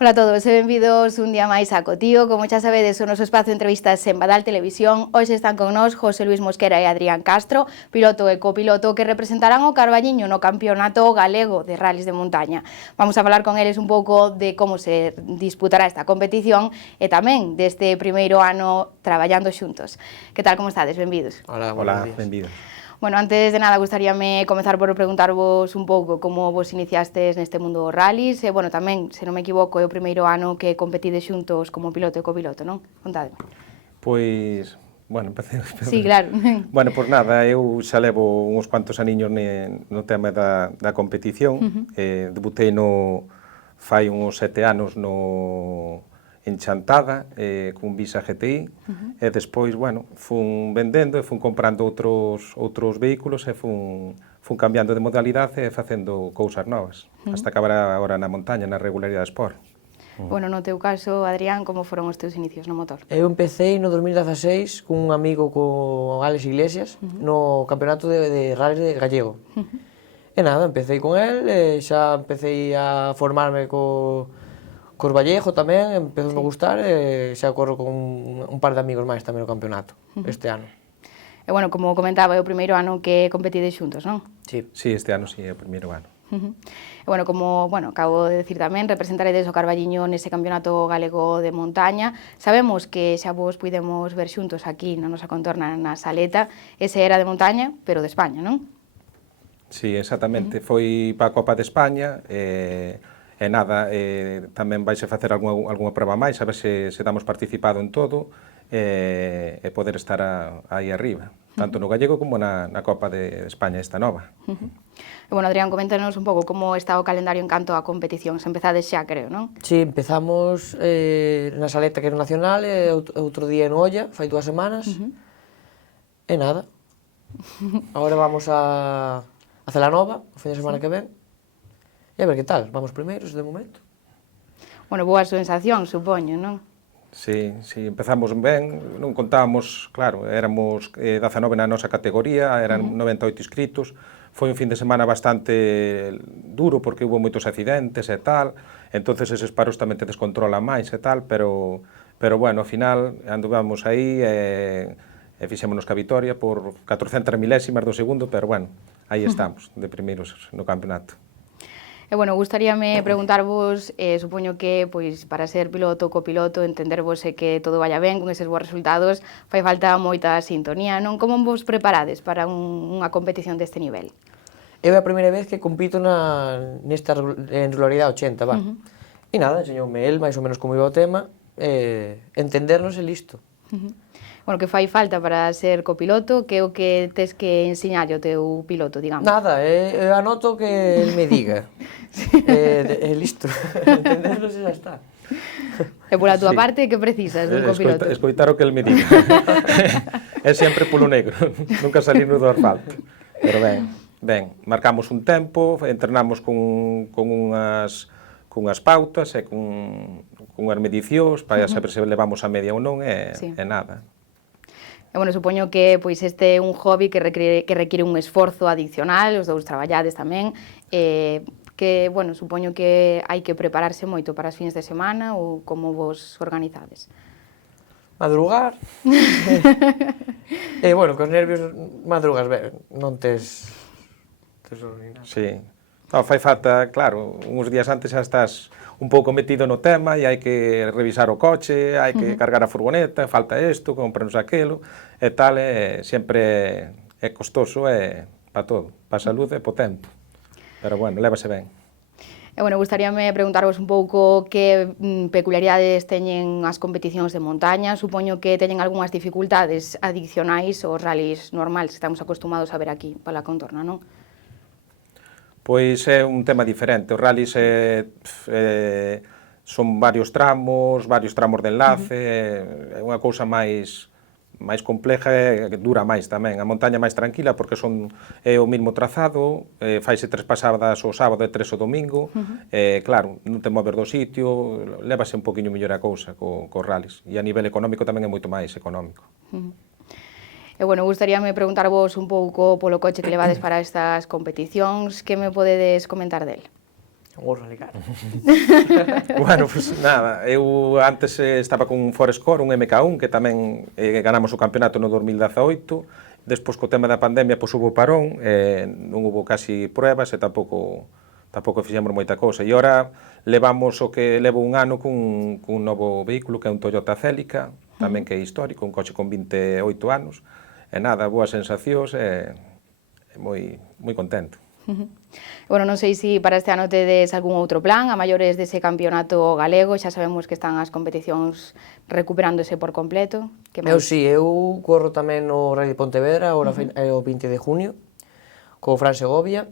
Ola a todos e benvidos un día máis a Cotío. Como xa sabedes, o noso espazo de entrevistas en Badal Televisión. Hoxe están con nós José Luis Mosquera e Adrián Castro, piloto e copiloto, que representarán o Carballiño no Campeonato Galego de Rallys de Montaña. Vamos a falar con eles un pouco de como se disputará esta competición e tamén deste primeiro ano traballando xuntos. Que tal, como estades? Benvidos. Hola, benvidos. Bueno, antes de nada, gustaríame comezar por preguntarvos un pouco como vos iniciastes neste mundo dos rallies e, bueno, tamén, se non me equivoco, é o primeiro ano que competides xuntos como piloto e copiloto, non? Contadme. Pois, bueno, empecé... Sí, claro. Bueno, pois nada, eu xa levo uns cuantos aniños no tema da competición. Debutei fai uns 7 anos en Chantada, cun Visa GTI, e despois, bueno, fun vendendo e fun comprando outros vehículos e fun cambiando de modalidade e facendo cousas novas, hasta acabar agora na montaña, na regularidade Sport. Bueno, no teu caso, Adrián, como foron os teus inicios no motor? Eu empecé no 2016 cun amigo co Alex Iglesias no campeonato de rallies de gallego. E nada, empecé con el, xa empecé a formarme cos Vallejo tamén, empezou a gustar e xa corro con un par de amigos máis tamén no campeonato este ano. E, bueno, como comentaba, é o primeiro ano que competides xuntos, non? Sí. Sí, este ano sí, é o primeiro ano. E, bueno, como acabo de decir tamén, representaredes o Carballiño nese campeonato galego de montaña. Sabemos que xa vos puidemos ver xuntos aquí na nosa contorna na Saleta. Ese era de montaña, pero de España, non? Sí, exactamente. Foi para a Copa de España e nada, tamén vais a facer algunha prova máis, a ver se damos participado en todo e poder estar aí arriba, tanto no gallego como na Copa de España esta nova. E, bueno, Adrián, coméntanos un pouco como está o calendario en canto a competicións. Empezades xa, creo, non? Sí, empezamos na Saleta, que era nacional, e outro día en Olla, fai 2 semanas, e nada. Agora vamos a Celanova, o fin de semana que ven, e a ver que tal, vamos primeiros de momento. Bueno, boas sensacións, supoño, non? Sí, empezamos ben, non contábamos, claro, éramos 19 na nosa categoría, eran 98 inscritos, foi un fin de semana bastante duro porque hubo moitos accidentes e tal, entonces eses paros tamén te descontrolan máis e tal, pero bueno, ao final anduvamos aí e fixémonos ca vitoria por 400 milésimas do segundo, pero bueno, aí estamos, de primeiros no campeonato. E, bueno, gustaríame preguntarvos, supoño que, pois, para ser piloto ou copiloto, entendervos e que todo vaya ben, con eses bons resultados, fai falta moita sintonía, non? Como vos preparades para unha competición deste nivel? Eu é a primeira vez que compito nesta en regularidade 80, va. E nada, enseñoume el, máis ou menos como iba o tema, entendernos e listo. Bueno, que fai falta para ser copiloto, que é o que tes que ensiñarlle ao teu piloto, digamos? Nada, anoto que el me diga. E listo, entendernos e xa está. E pola túa Sí. parte, que precisas dun copiloto? Escoitar o que el me diga. É sempre polo negro, nunca salir no do asfalto. Pero ben, marcamos un tempo, entrenamos con unhas pautas e con unhas medicións para saber se levamos a media ou non e nada. E, bueno, supoño que pois este é un hobby que require un esforzo adicional, os dous traballades tamén, que, bueno, supoño que hai que prepararse moito para as fins de semana ou como vos organizades? Madrugar. E, bueno, cos nervios madrugas ben, non tes ni nada. Sí. No, fai falta, claro, uns días antes xa estás un pouco metido no tema e hai que revisar o coche, hai que cargar a furgoneta, falta isto, comprarnos aquilo, e tal, sempre é costoso para todo, para a saúde e para o tempo. Pero, bueno, lévase ben. E, bueno, gustaríame preguntarvos un pouco que peculiaridades teñen as competicións de montaña. Supoño que teñen algunhas dificultades adicionais aos rallies normais que estamos acostumados a ver aquí, pola contorna, non? Pois é un tema diferente. Os rallies son varios tramos de enlace, é unha cousa máis compleja e dura máis tamén. A montaña máis tranquila porque é o mesmo trazado, faise 3 pasadas o sábado e 3 o domingo, claro, non te moves do sitio, lévase un poquinho mellor a cousa cos rallies. E a nivel económico tamén é moito máis económico. E, bueno, gustaríame preguntarvos un pouco polo coche que levades para estas competicións, que me podedes comentar del? Un Gol Rallycar. Bueno, pues nada, eu antes estaba con un Ford Escort, un MK1, que tamén ganamos o campeonato no 2018, despois co tema da pandemia pois hubo parón, non hubo casi pruebas e tampouco fixemos moita cousa. E ora levamos o que levo un ano cun novo vehículo, que é un Toyota Celica, tamén que é histórico, un coche con 28 anos, e nada, boas sensacións e moi contento. Bueno, non sei se para este ano tedes algún outro plan a maiores dese campeonato galego, xa sabemos que están as competicións recuperándose por completo. Eu corro tamén no Rally de Pontevedra, agora é o 20 de junio, co Fran Segovia,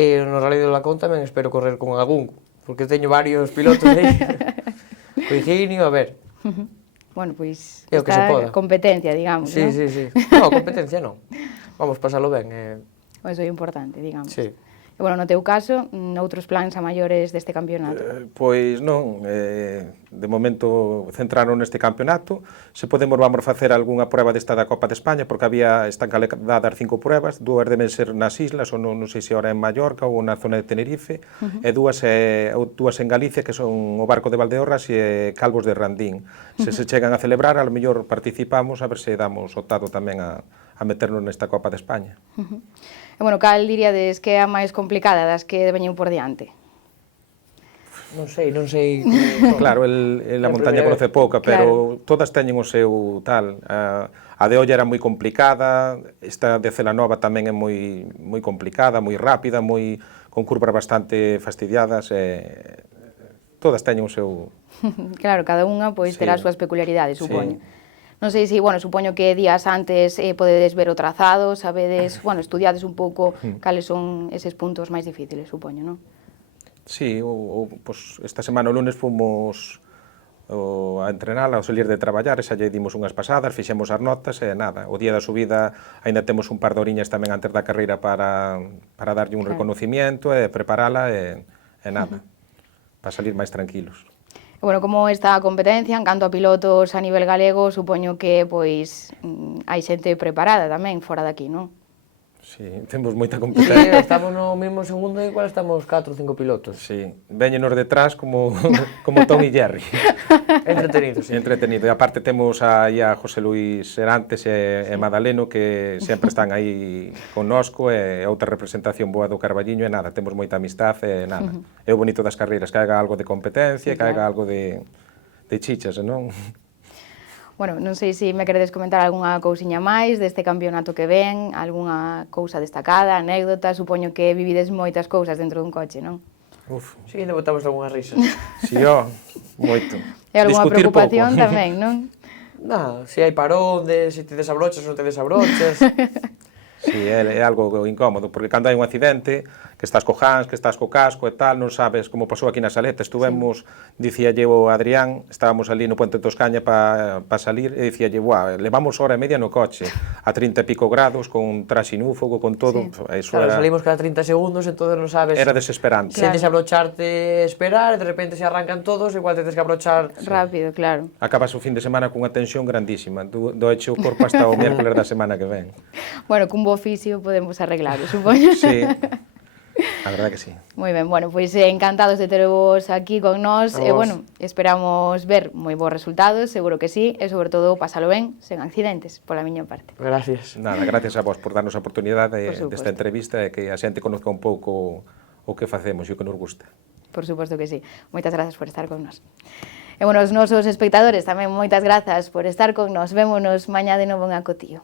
e no Rally de Lacón tamén espero correr con algún, porque teño varios pilotos aí, co Higinio, a ver. Bueno, pois, é o que se poda. Competencia, digamos, sí, non? Sí. No, competencia non. Vamos pasalo ben. Eso é importante, digamos. Sí. E, bueno, no teu caso, outros plans a maiores deste campeonato? Pois non, de momento centraron neste campeonato. Se podemos vamos facer algunha prueba desta da Copa de España, porque están caldadas 5 pruebas, 2 deben ser nas islas, ou non sei se ora en Mallorca ou na zona de Tenerife, e 2 en Galicia, que son o Barco de Valdeorras e Calvos de Randín. Se chegan a celebrar, a lo mellor participamos, a ver se damos optado tamén a meternos nesta Copa de España. E, bueno, cal diríades que é a máis complicada das que veñen por diante? Non sei. Claro, a montaña conoce pouca, pero todas teñen o seu tal. A de Olla era moi complicada, esta de Celanova tamén é moi complicada, moi rápida, con curvas bastante fastidiadas, todas teñen o seu... Claro, cada unha pois terá as súas peculiaridades, supoño. Non sei se, bueno, supoño que días antes podedes ver o trazado, sabedes, bueno, estudiades un pouco cales son eses puntos máis difíciles, supoño, non? Sí, pues, esta semana o lunes fomos a entrenar, ao salir de traballar, e xa lle dimos unhas pasadas, fixemos as notas e nada. O día da subida aínda temos un par de oriñas tamén antes da carreira para darlle un reconocimiento e preparala e nada, para salir máis tranquilos. Bueno, como está a competencia, en canto a pilotos a nivel galego, supoño que, pois, hai xente preparada tamén fora daqui, non? Sí, temos moita Sí, competencia. estamos no mesmo segundo e igual estamos 4 ou 5 pilotos. Sí, veñenos detrás como Tom e Jerry. Entretenido, sí. Entretenido. E aparte temos aí a José Luis Serantes e Madaleno que sempre están aí connosco, e outra representación boa do Carballiño, e nada, temos moita amistad e nada. É o bonito das carreiras, que haga algo de competencia, que haga algo de chichas, non? Bueno, non sei se me queredes comentar algunha cousiña máis deste campeonato que ven, algunha cousa destacada, anécdota, supoño que vivides moitas cousas dentro dun coche, non? Uf, Sí, ainda botamos algunhas risas. si yo, moito. E algunha Discutir preocupación pouco. tamén, non? Non, se hai parón, se te desabrochas ou non te desabrochas. Sí, é algo incómodo, porque cando hai un accidente, que estás co Hans, que estás co casco e tal, non sabes como pasou aquí na Saleta. Estuvemos, dicíalle o Adrián, estábamos ali no Puente Toscaña para salir, e dicíalle, buah, levamos hora e media no coche, a 30 e pico grados, con traxe inúfogo, con todo, eso Claro, era, salimos cada 30 segundos, entonces non sabes era desesperante. se desabrocharte esperar, e de repente se arrancan todos, igual te tens que abrochar. Rápido, claro. Acabas o fin de semana cunha tensión grandísima, doeche o corpo hasta o miércoles da semana que ven. Bueno, cun bo oficio podemos arreglarlo, supoño. Sí, a verdad que sí. Moi ben, bueno, pois encantados de tervos aquí con nós, e bueno, esperamos ver moi bons resultados, seguro que sí, e sobre todo pasalo ben, sen accidentes, pola miña parte. Gracias. Nada, gracias a vos por darnos a oportunidade Por desta entrevista e que a xente conozca un pouco o que facemos e o que nos gusta. Por suposto que sí. Moitas grazas por estar con nós. E bueno, os nosos espectadores tamén moitas grazas por estar con nós. Vémonos mañá de novo en Acotío.